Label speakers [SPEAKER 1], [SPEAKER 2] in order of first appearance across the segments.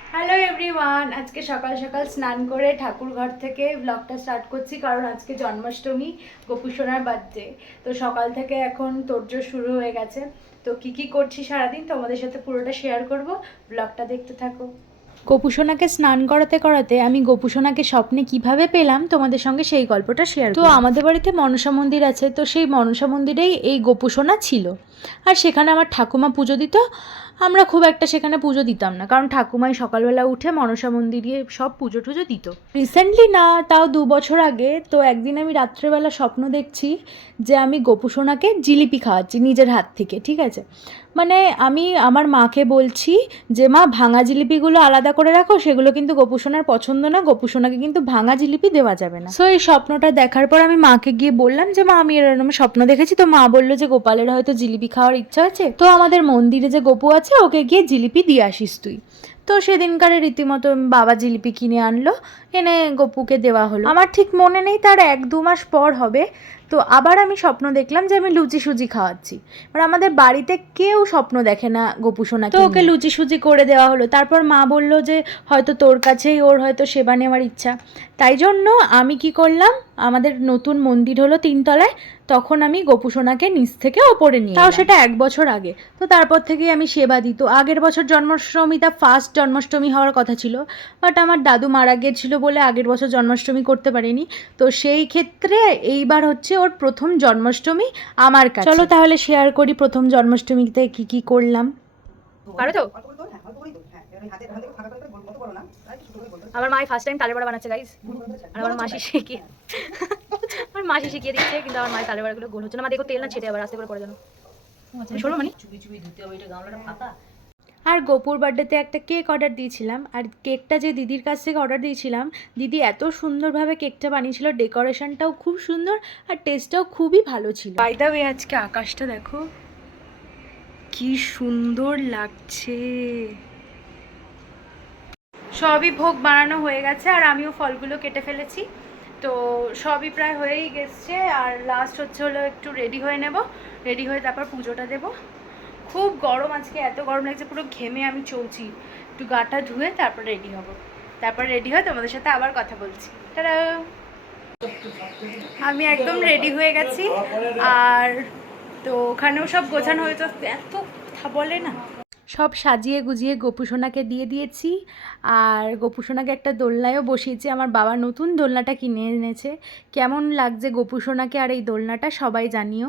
[SPEAKER 1] Hello everyone আজকে সকাল সকাল স্নান করে ঠাকুর ঘর থেকে ব্লগটা স্টার্ট করছি কারণ আজকে জন্মাষ্টমী গোপুসোনার বার্থডে তো সকাল থেকে এখন তোড়জোড় শুরু হয়ে গেছে। তো কি কি করছি সারাদিন তোমাদের সাথে পুরোটা শেয়ার করব। ব্লগটা দেখতে থাকো। গোপুসোনাকে স্নান করাতে করাতে আমি গোপুসোনাকে স্বপ্নে কীভাবে পেলাম তোমাদের সঙ্গে সেই গল্পটা শেয়ার তো আমাদের বাড়িতে মনসা মন্দির আছে তো সেই মনসা মন্দিরেই এই গোপুসোনা ছিল। আর সেখানে আমার ঠাকুমা পুজো দিত। আমরা খুব একটা সেখানে পুজো দিতাম না। কারণ ঠাকুমাই সকালবেলা উঠে মনসা মন্দিরে সব পুজো টুজো দিত। রিসেন্টলি না, তাও দু বছর আগে, তো একদিন আমি রাত্রেবেলা স্বপ্ন দেখছি যে আমি গোপুসোনাকে জিলিপি খাওয়াচ্ছি নিজের হাত থেকে, ঠিক আছে? মানে আমি আমার মাকে বলছি যে, মা, ভাঙা জিলিপিগুলো আলাদা করে রাখো, সেগুলো কিন্তু গোপুসোনার পছন্দ না, গোপুসোনাকে কিন্তু ভাঙা জিলিপি দেওয়া যাবে না। সো এই স্বপ্নটা দেখার পর আমি মাকে গিয়ে বললাম যে, মা, আমি এরকম স্বপ্ন দেখেছি। তো মা বলল যে, গোপালের হয়তো জিলিপি খাওয়ার ইচ্ছা আছে? তো আমাদের মন্দিরে যে গপু আছে ওকে গিয়ে জিলিপি দিয়ে আসিস তুই। তো সেদিনকারে রীতিমতো বাবা জিলিপি কিনে আনলো, এনে গপুকে দেওয়া হলো। আমার ঠিক মনে নেই তার এক দু মাস পর হবে। তো আবার আমি স্বপ্ন দেখলাম যে আমি লুচি সুজি খাওয়াচ্ছি। এবার আমাদের বাড়িতে কেউ স্বপ্ন দেখে না গোপুসোনা তো ওকে লুচি সুজি করে দেওয়া হলো। তারপর মা বলল যে হয়তো তোর কাছেই ওর হয়তো সেবা নেওয়ার ইচ্ছা। তাই জন্য আমি কি করলাম আমাদের নতুন মন্দির হলো তিনতলায় তখন আমি গোপুসোনাকে নিচ থেকে ওপরে নিয়ে তাও সেটা এক বছর আগে। তো তারপর থেকেই আমি সেবা দিত আগের বছর জন্মাষ্টমীটা ফার্স্ট জন্মাষ্টমী হওয়ার কথা ছিল বাট আমার দাদু মারা গিয়েছিল বলে আগের বছর জন্মাষ্টমী করতে পারিনি। তো সেই ক্ষেত্রে এইবার হচ্ছে ওর প্রথম জন্মাষ্টমী আমার কাছে। চলো তাহলে শেয়ার করি প্রথম জন্মাষ্টমীতে কি কি করলাম। পারো তো? আমার মাই ফার্স্ট টাইম তালের বড়া বানাচ্ছে গাইস আর আমার মাসি শিখিয়ে আমার মাসি শিখিয়ে দিচ্ছে কিন্তু আমার মায়ের তালের বড়াগুলো গোল হচ্ছে না। মা দেখো তেল না ছেটে আবার আস্তে করে পড়ে যেন। শোনো মানে। আর গোপুর বার্থডেতে একটা কেক অর্ডার দিয়েছিলাম। আর কেকটা যে দিদির কাছ থেকে অর্ডার দিয়েছিলাম, দিদি এত সুন্দরভাবে কেকটা বানিয়েছিল, ডেকোরেশনটাও খুব সুন্দর আর টেস্টটাও খুবই ভালো ছিল। বাই দ্য ওয়ে আজকে আকাশটা দেখো, কি সুন্দর লাগছে। সবই ভোগ বানানো হয়ে গেছে আর আমিও ফলগুলো কেটে ফেলেছি। তো সবই প্রায় হয়েই গেছে আর লাস্ট হচ্ছে হলো একটু রেডি হয়ে নেব। রেডি হয়ে তারপর পুজোটা দেব। খুব গরম আজকে, এত গরম লাগছে, পুরো ঘেমে আমি চলছি। একটু গাটা ধুয়ে তারপর রেডি হব। তারপর রেডি হয়ে তোমাদের সাথে আবার কথা বলছি। আমি একদম রেডি হয়ে গেছি। আর তো ওখানেও সব গোছানো হয়েছে এত কথা বলে না। সব সাজিয়ে গুজিয়ে গোপুসোনাকে দিয়ে দিয়েছি। আর গোপুসোনাকে একটা দোলনায়ও বসিয়েছি। আমার বাবা নতুন দোলনাটা কিনে এনেছে। কেমন লাগছে গোপুসোনাকে আর এই দোলনাটা সবাই জানিও।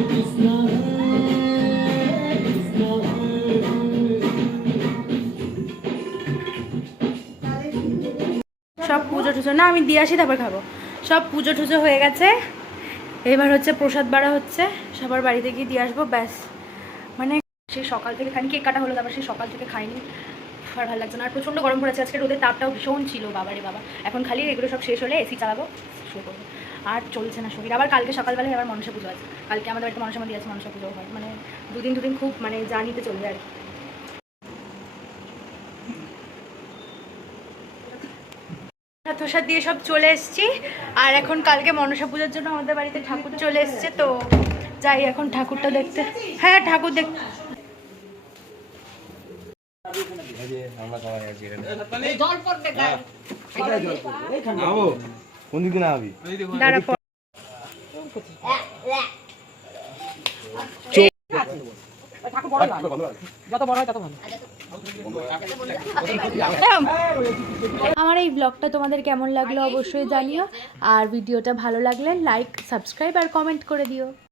[SPEAKER 1] সব পুজো টুজো। না, আমি দিয়ে আসি, তারপর খাব। সব পুজো টুজো হয়ে গেছে। এবার হচ্ছে প্রসাদ বাড়া হচ্ছে। সবার বাড়িতে গিয়ে দিয়ে আসব, ব্যাস। মানে সেই সকাল থেকে খানি কেক কাটা হলো, তারপর সেই সকাল থেকে খাইনি। আর ভালো লাগছে না। আর প্রচণ্ড গরম পড়েছে। আজকে রোদের তাপটাও ভীষণ ছিল, বাবারে বাবা। এখন খালি এগুলো সব শেষ হলে এসি চালাবো। শুরু করব আর চলছে না শরীর আবার কালকে সকালবেলায় আবার মনসা পুজো আছে। কালকে আমাদের বাড়িতে মনসা মন্দির আছে মনসা পুজো হয়। মানে দুদিন দুদিন খুব মানে জার্নিতে চলবে আর কি প্রসাদ দিয়ে সব চলে এসেছি। আর এখন কালকে মনসা পুজোর জন্য আমাদের বাড়িতে ঠাকুর চলে এসেছে তো যাই এখন ঠাকুরটা দেখতে। হ্যাঁ ঠাকুর দেখ
[SPEAKER 2] কোন দিকে না হবি
[SPEAKER 1] আমার এই ব্লগটা তোমাদের কেমন লাগল অবশ্যই জানিও। আর ভিডিওটা ভালো লাগলে লাইক সাবস্ক্রাইব আর কমেন্ট করে দিও।